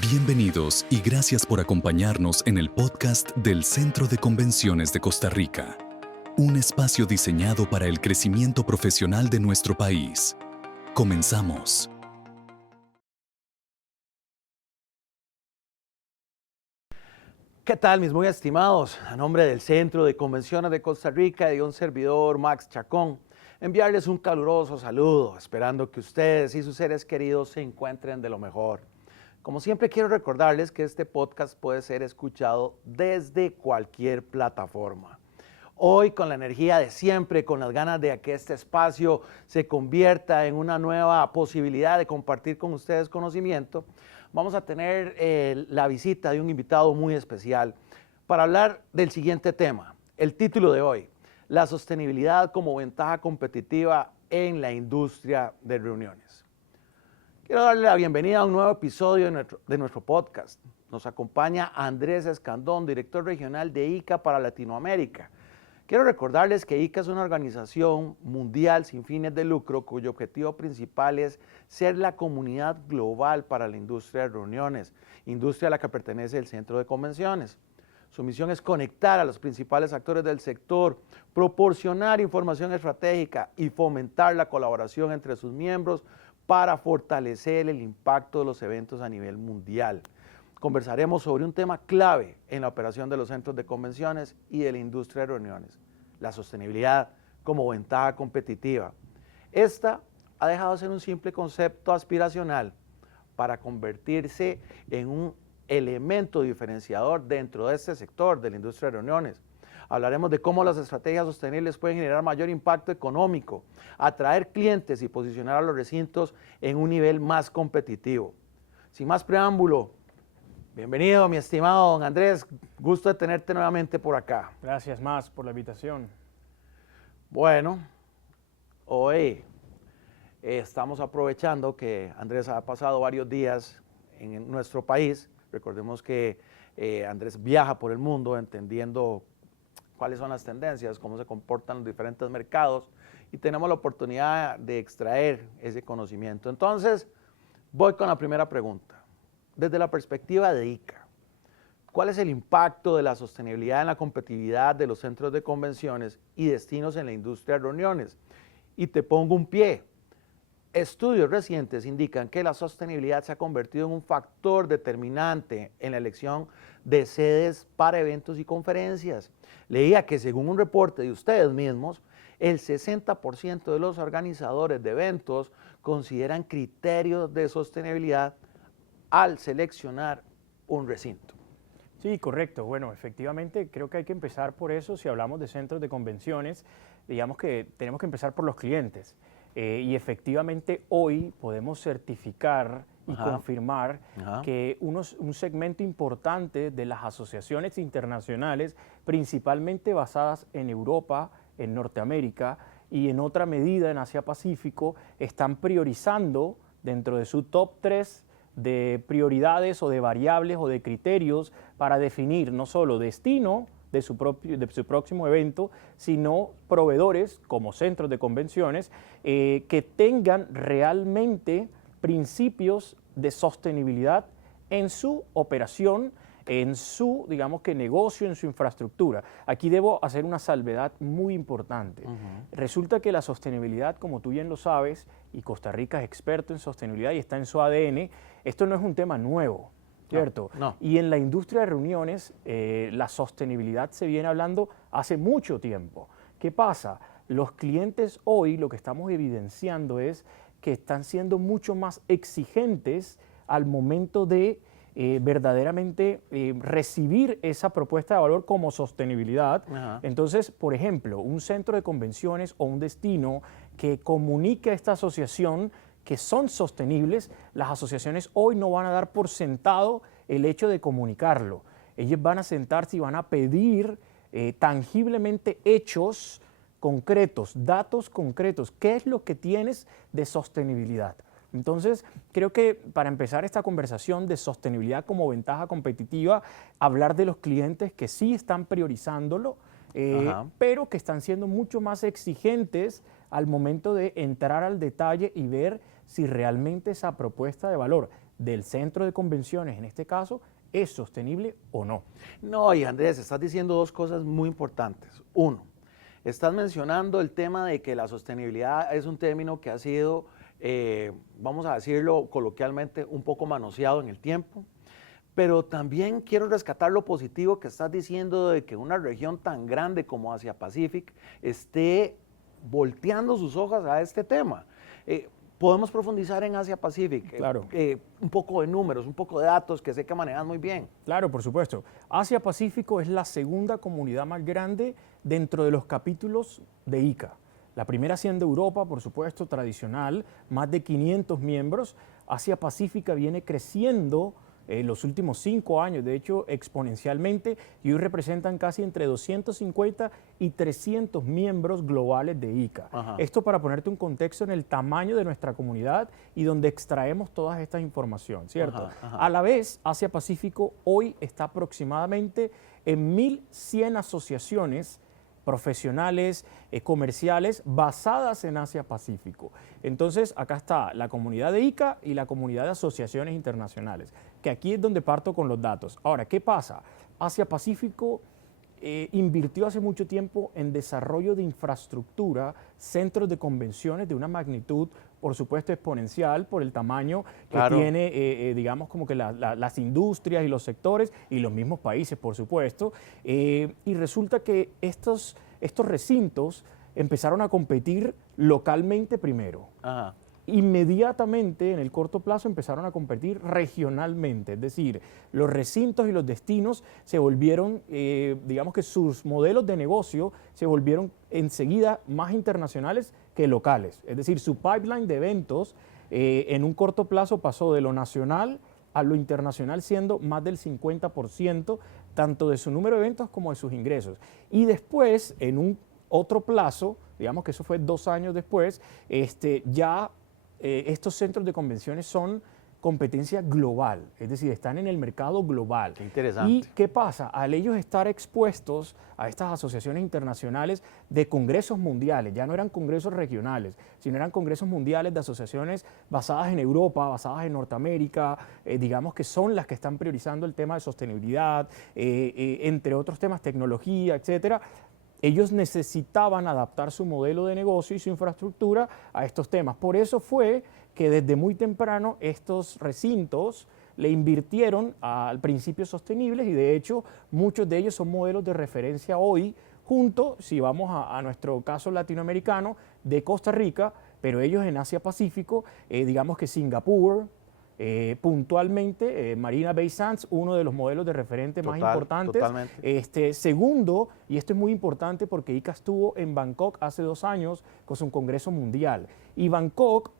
Bienvenidos y gracias por acompañarnos en el podcast del Centro de Convenciones de Costa Rica, un espacio diseñado para el crecimiento profesional de nuestro país. Comenzamos. ¿Qué tal, mis muy estimados? A nombre del Centro de Convenciones de Costa Rica y de un servidor, Max Chacón, enviarles un caluroso saludo, esperando que ustedes y sus seres queridos se encuentren de lo mejor. Como siempre, quiero recordarles que este podcast puede ser escuchado desde cualquier plataforma. Hoy, con la energía de siempre, con las ganas de que este espacio se convierta en una nueva posibilidad de compartir con ustedes conocimiento, vamos a tener la visita de un invitado muy especial para hablar del siguiente tema. El título de hoy: la sostenibilidad como ventaja competitiva en la industria de reuniones. Quiero darle la bienvenida a un nuevo episodio de nuestro podcast. Nos acompaña Andrés Escandón, director regional de ICA para Latinoamérica. Quiero recordarles que ICA es una organización mundial sin fines de lucro cuyo objetivo principal es ser la comunidad global para la industria de reuniones, industria a la que pertenece el Centro de Convenciones. Su misión es conectar a los principales actores del sector, proporcionar información estratégica y fomentar la colaboración entre sus miembros para fortalecer el impacto de los eventos a nivel mundial. Conversaremos sobre un tema clave en la operación de los centros de convenciones y de la industria de reuniones: la sostenibilidad como ventaja competitiva. Esta ha dejado de ser un simple concepto aspiracional para convertirse en un elemento diferenciador dentro de este sector de la industria de reuniones. Hablaremos de cómo las estrategias sostenibles pueden generar mayor impacto económico, atraer clientes y posicionar a los recintos en un nivel más competitivo. Sin más preámbulo, bienvenido, mi estimado don Andrés. Gusto de tenerte nuevamente por acá. Gracias más por la invitación. Bueno, hoy estamos aprovechando que Andrés ha pasado varios días en nuestro país. Recordemos que Andrés viaja por el mundo entendiendo cuáles son las tendencias, cómo se comportan los diferentes mercados, y tenemos la oportunidad de extraer ese conocimiento. Entonces, voy con la primera pregunta. Desde la perspectiva de ICA, ¿cuál es el impacto de la sostenibilidad en la competitividad de los centros de convenciones y destinos en la industria de reuniones? Y te pongo un pie. Estudios recientes indican que la sostenibilidad se ha convertido en un factor determinante en la elección de sedes para eventos y conferencias. Leía que, según un reporte de ustedes mismos, el 60% de los organizadores de eventos consideran criterios de sostenibilidad al seleccionar un recinto. Sí, correcto. Bueno, efectivamente creo que hay que empezar por eso. Si hablamos de centros de convenciones, digamos que tenemos que empezar por los clientes. Y efectivamente hoy podemos certificar y confirmar que un segmento importante de las asociaciones internacionales, principalmente basadas en Europa, en Norteamérica y en otra medida en Asia-Pacífico, están priorizando dentro de su top 3 de prioridades o de variables o de criterios para definir no solo destino de su próximo evento, sino proveedores como centros de convenciones que tengan realmente principios de sostenibilidad en su operación, en su, digamos que negocio, en su infraestructura. Aquí debo hacer una salvedad muy importante. Resulta que la sostenibilidad, como tú bien lo sabes, y Costa Rica es experto en sostenibilidad y está en su ADN, esto no es un tema nuevo, ¿cierto? No. Y en la industria de reuniones, la sostenibilidad se viene hablando hace mucho tiempo. ¿Qué pasa? Los clientes hoy lo que estamos evidenciando es que están siendo mucho más exigentes al momento de verdaderamente recibir esa propuesta de valor como sostenibilidad. Entonces, por ejemplo, un centro de convenciones o un destino que comunique a esta asociación que son sostenibles, las asociaciones hoy no van a dar por sentado el hecho de comunicarlo. Ellos van a sentarse y van a pedir tangiblemente hechos concretos, datos concretos. ¿Qué es lo que tienes de sostenibilidad? Entonces, creo que para empezar esta conversación de sostenibilidad como ventaja competitiva, hablar de los clientes que sí están priorizándolo, pero que están siendo mucho más exigentes al momento de entrar al detalle y ver si realmente esa propuesta de valor del centro de convenciones, en este caso, es sostenible o no. No, y Andrés, estás diciendo dos cosas muy importantes. Uno, estás mencionando el tema de que la sostenibilidad es un término que ha sido, vamos a decirlo coloquialmente, un poco manoseado en el tiempo. Pero también quiero rescatar lo positivo que estás diciendo de que una región tan grande como Asia Pacific esté volteando sus hojas a este tema. Podemos profundizar en Asia Pacific, Claro. Un poco de números, un poco de datos que sé que manejan muy bien. Claro, por supuesto. Asia Pacífico es la segunda comunidad más grande dentro de los capítulos de ICA. La primera siendo Europa, por supuesto, tradicional, más de 500 miembros. Asia Pacífica viene creciendo en los últimos 5 años, de hecho, exponencialmente, y hoy representan casi entre 250 y 300 miembros globales de ICA. Ajá. Esto para ponerte un contexto en el tamaño de nuestra comunidad y donde extraemos toda esta información, ¿cierto? Ajá, ajá. A la vez, Asia Pacífico hoy está aproximadamente en 1.100 asociaciones profesionales, comerciales, basadas en Asia Pacífico. Entonces, acá está la comunidad de ICA y la comunidad de asociaciones internacionales, que aquí es donde parto con los datos. Ahora, ¿qué pasa? Asia Pacífico invirtió hace mucho tiempo en desarrollo de infraestructura, centros de convenciones de una magnitud, por supuesto, exponencial por el tamaño que Claro. tiene, digamos, como que las industrias y los sectores y los mismos países, por supuesto. Y resulta que estos recintos empezaron a competir localmente primero. Ajá. Inmediatamente, en el corto plazo, empezaron a competir regionalmente, es decir, los recintos y los destinos se volvieron, digamos que sus modelos de negocio se volvieron enseguida más internacionales que locales, es decir, su pipeline de eventos en un corto plazo pasó de lo nacional a lo internacional, siendo más del 50%, tanto de su número de eventos como de sus ingresos. Y después, en un otro plazo, digamos que eso fue 2 años después, ya estos centros de convenciones son competencia global, es decir, están en el mercado global. Qué interesante. ¿Y qué pasa? Al ellos estar expuestos a estas asociaciones internacionales de congresos mundiales, ya no eran congresos regionales, sino eran congresos mundiales de asociaciones basadas en Europa, basadas en Norteamérica, digamos que son las que están priorizando el tema de sostenibilidad, entre otros temas, tecnología, etcétera. Ellos necesitaban adaptar su modelo de negocio y su infraestructura a estos temas. Por eso fue que desde muy temprano estos recintos le invirtieron al principios sostenibles y de hecho muchos de ellos son modelos de referencia hoy, junto, si vamos a nuestro caso latinoamericano, de Costa Rica, pero ellos en Asia Pacífico, digamos que Singapur, puntualmente, Marina Bay Sands, uno de los modelos de referente más importantes. Totalmente. Segundo, y esto es muy importante porque ICA estuvo en Bangkok hace 2 años con su congreso mundial. Y Bangkok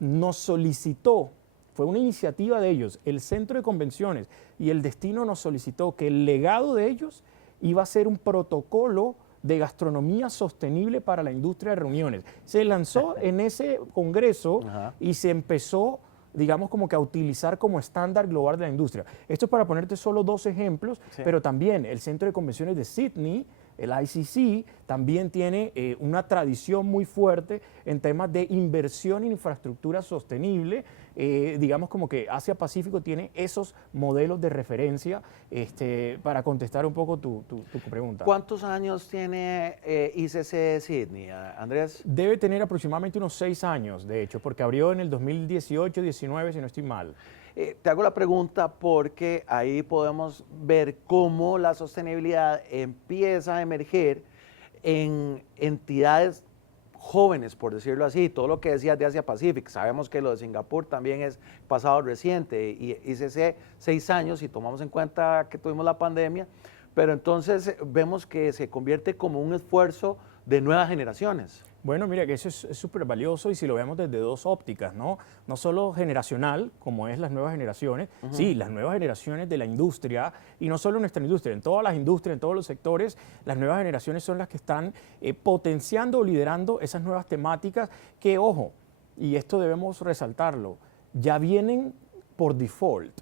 nos solicitó, fue una iniciativa de ellos, el centro de convenciones y el destino nos solicitó que el legado de ellos iba a ser un protocolo de gastronomía sostenible para la industria de reuniones. Se lanzó en ese congreso y se empezó, digamos, como que a utilizar como estándar global de la industria. Esto es para ponerte solo 2 ejemplos, Sí. pero también el Centro de Convenciones de Sydney, el ICC, también tiene una tradición muy fuerte en temas de inversión en infraestructura sostenible. Digamos como que Asia Pacífico tiene esos modelos de referencia para contestar un poco tu pregunta. ¿Cuántos años tiene ICC Sydney, Andrés? Debe tener aproximadamente unos 6 años, de hecho, porque abrió en el 2018-19, si no estoy mal. Te hago la pregunta porque ahí podemos ver cómo la sostenibilidad empieza a emerger en entidades jóvenes, por decirlo así. Todo lo que decías de Asia Pacific, sabemos que lo de Singapur también es pasado reciente, y ICC 6 años, si tomamos en cuenta que tuvimos la pandemia, pero entonces vemos que se convierte como un esfuerzo de nuevas generaciones. Bueno, mira que eso es súper valioso y si lo vemos desde 2 ópticas, ¿no? No solo generacional, como es las nuevas generaciones, sí, las nuevas generaciones de la industria, y no solo en nuestra industria, en todas las industrias, en todos los sectores, las nuevas generaciones son las que están potenciando o liderando esas nuevas temáticas que, ojo, y esto debemos resaltarlo, ya vienen por default.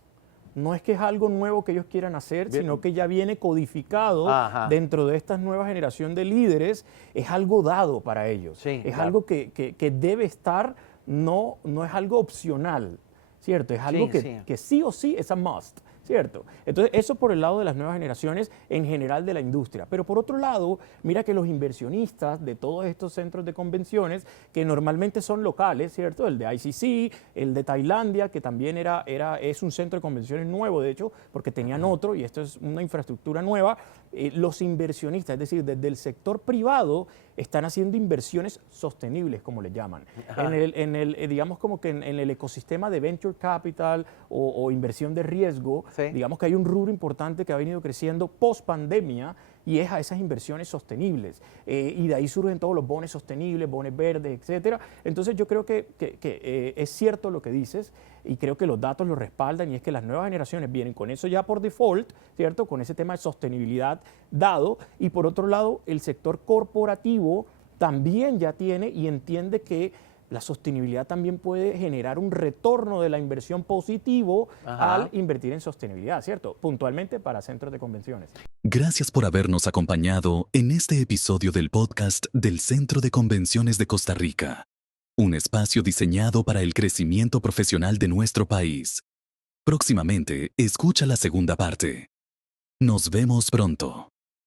No es que es algo nuevo que ellos quieran hacer, sino que ya viene codificado dentro de esta nueva generación de líderes, es algo dado para ellos, Sí, es claro. algo que debe estar no es algo opcional, ¿cierto? Es algo Sí. que sí o sí es a must, ¿cierto? Entonces, eso por el lado de las nuevas generaciones en general de la industria. Pero por otro lado, mira que los inversionistas de todos estos centros de convenciones, que normalmente son locales, ¿cierto? El de ICC, el de Tailandia, que también es un centro de convenciones nuevo, de hecho, porque tenían otro, y esto es una infraestructura nueva. Los inversionistas, es decir, desde el sector privado, están haciendo inversiones sostenibles, como le llaman. Digamos como que en el ecosistema de venture capital o inversión de riesgo, Sí. digamos que hay un rubro importante que ha venido creciendo post pandemia y es a esas inversiones sostenibles. Y de ahí surgen todos los bonos sostenibles, bonos verdes, etcétera. Entonces yo creo que es cierto lo que dices y creo que los datos lo respaldan, y es que las nuevas generaciones vienen con eso ya por default, ¿cierto? Con ese tema de sostenibilidad dado, y por otro lado el sector corporativo también ya tiene y entiende que la sostenibilidad también puede generar un retorno de la inversión positivo al invertir en sostenibilidad, ¿cierto? Puntualmente para centros de convenciones. Gracias por habernos acompañado en este episodio del podcast del Centro de Convenciones de Costa Rica, un espacio diseñado para el crecimiento profesional de nuestro país. Próximamente, escucha la segunda parte. Nos vemos pronto.